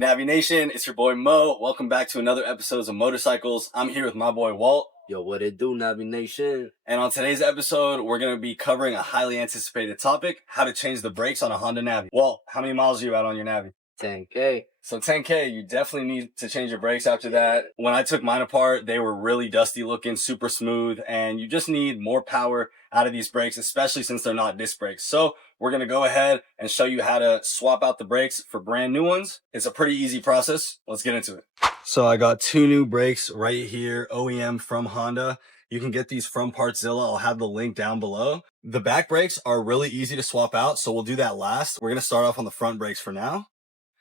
Navi Nation, it's your boy Mo. Welcome back to another episode of Motorcycles. I'm here with my boy Walt. Yo, what it do, Navi Nation? And on today's episode, we're going to be covering a highly anticipated topic, how to change the brakes on a Honda Navi. Walt, how many miles are you at on your Navi? 10K. So 10K, you definitely need to change your brakes after that. When I took mine apart, they were really dusty looking, super smooth, and you just need more power out of these brakes, especially since they're not disc brakes. So we're going to go ahead and show you how to swap out the brakes for brand new ones. It's a pretty easy process. Let's get into it. So I got two new brakes right here, OEM from Honda. You can get these from Partzilla. I'll have the link down below. The back brakes are really easy to swap out, so we'll do that last. We're going to start off on the front brakes for now.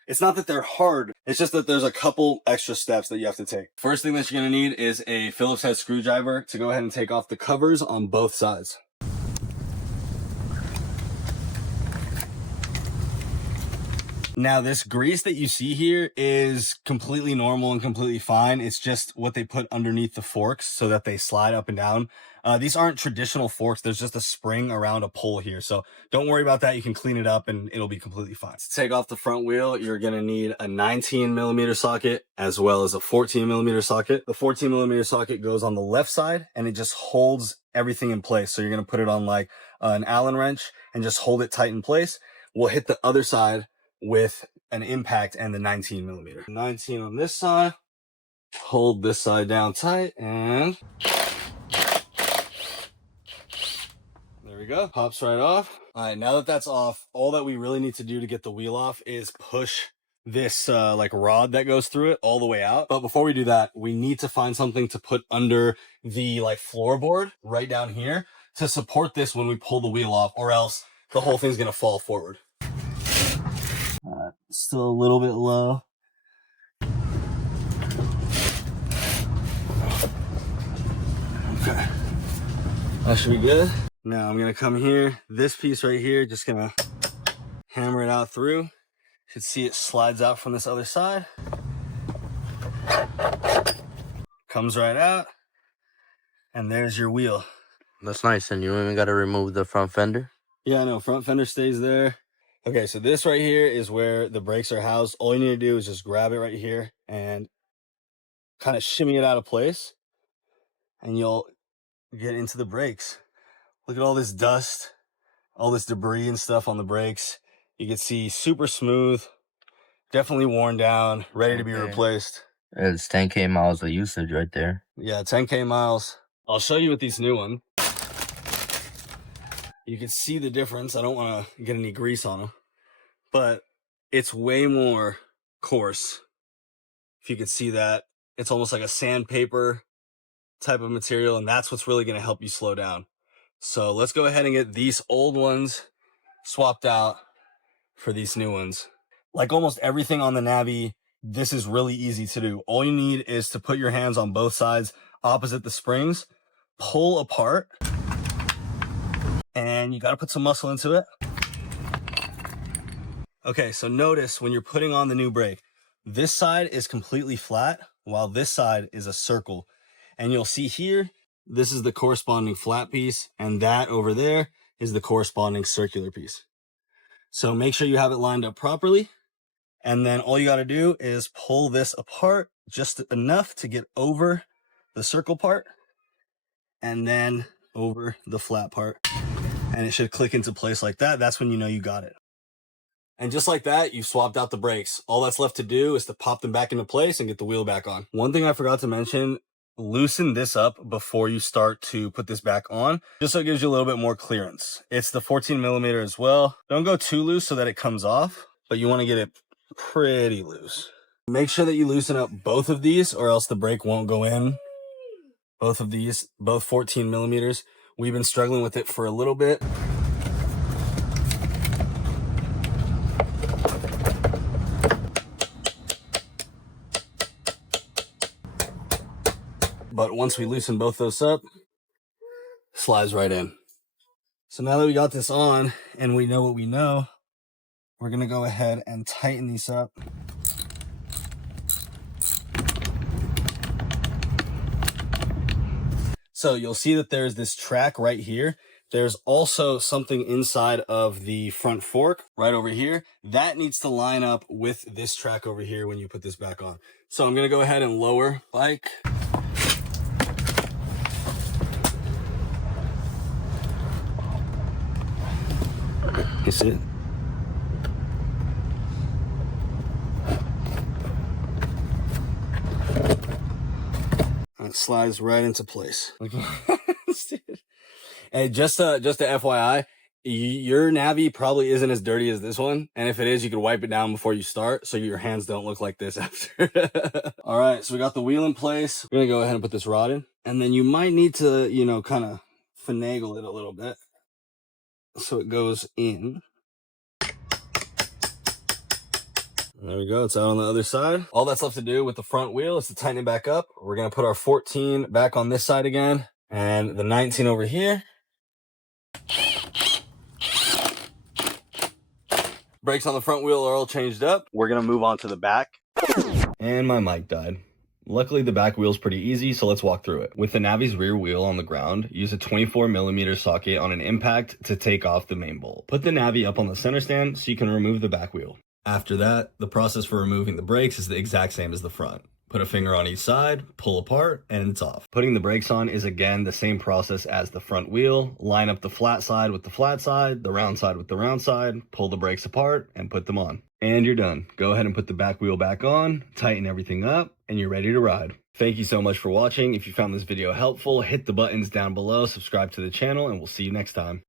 It's not that they're hard, it's just that there's a couple extra steps that you have to take. First thing that you're gonna need is a Phillips head screwdriver to go ahead and take off the covers on both sides. Now this grease that you see here is completely normal and completely fine. It's just what they put underneath the forks so that they slide up and down. These aren't traditional forks. There's just a spring around a pole here. So don't worry about that. You can clean it up and it'll be completely fine. To take off the front wheel, you're going to need a 19mm socket as well as a 14mm socket. The 14mm socket goes on the left side and it just holds everything in place. So you're going to put it on like an Allen wrench and just hold it tight in place. We'll hit the other side with an impact and the 19mm. 19 on this side. Hold this side down tight and there we go. Pops right off. All right, now that that's off, all that we really need to do to get the wheel off is push this like rod that goes through it all the way out. But before we do that, we need to find something to put under the like floorboard right down here to support this when we pull the wheel off, or else the whole thing's gonna fall forward. Still a little bit low. Okay, that should be good. Now I'm gonna come here, this piece right here, just gonna hammer it out through. You should see it slides out from this other side. Comes right out, and there's your wheel. That's nice, and you even gotta remove the front fender? Yeah, I know, front fender stays there. Okay, so this right here is where the brakes are housed. All you need to do is just grab it right here and kind of shimmy it out of place, and you'll get into the brakes. Look at all this dust, all this debris and stuff on the brakes. You can see super smooth, definitely worn down, ready to be replaced. It's 10K miles of usage right there. Yeah, 10K miles. I'll show you with these new ones. You can see the difference. I don't want to get any grease on them, but it's way more coarse. If you could see that, it's almost like a sandpaper type of material, and that's what's really going to help you slow down. So let's go ahead and get these old ones swapped out for these new ones. Like almost everything on the Navi, this is really easy to do. All you need is to put your hands on both sides opposite the springs, pull apart, and you got to put some muscle into it. Okay, so notice when you're putting on the new brake, this side is completely flat while this side is a circle. And you'll see here, this is the corresponding flat piece, and that over there is the corresponding circular piece. So make sure you have it lined up properly. And then all you got to do is pull this apart just enough to get over the circle part and then over the flat part. And it should click into place like that. That's when you know you got it. And just like that, you've swapped out the brakes. All that's left to do is to pop them back into place and get the wheel back on. One thing I forgot to mention, loosen this up before you start to put this back on, just so it gives you a little bit more clearance. It's the 14mm as well. Don't go too loose so that it comes off, but you want to get it pretty loose. Make sure that you loosen up both of these or else the brake won't go in. Both of these, both 14mm. We've been struggling with it for a little bit. But once we loosen both those up, slides right in. So now that we got this on and we know what we know, we're gonna go ahead and tighten these up. So you'll see that there's this track right here. There's also something inside of the front fork right over here that needs to line up with this track over here when you put this back on. So I'm gonna go ahead and lower bike. You see it? And it slides right into place. And just a FYI, your Navi probably isn't as dirty as this one. And if it is, you can wipe it down before you start so your hands don't look like this after. All right, so we got the wheel in place. We're gonna go ahead and put this rod in. And then you might need to, you know, kind of finagle it a little bit so it goes in. There we go, it's out on the other side. All that's left to do with the front wheel is to tighten it back up. We're gonna put our 14 back on this side again and the 19 over here. Brakes on the front wheel are all changed up. We're gonna move on to the back. And my mic died. Luckily the back wheel's pretty easy, so let's walk through it. With the Navi's rear wheel on the ground, use a 24mm socket on an impact to take off the main bolt. Put the Navi up on the center stand so you can remove the back wheel. After that, the process for removing the brakes is the exact same as the front. Put a finger on each side, pull apart, and it's off. Putting the brakes on is again the same process as the front wheel. Line up the flat side with the flat side, the round side with the round side, pull the brakes apart, and put them on. And you're done. Go ahead and put the back wheel back on, tighten everything up, and you're ready to ride. Thank you so much for watching. If you found this video helpful, hit the buttons down below, subscribe to the channel, and we'll see you next time.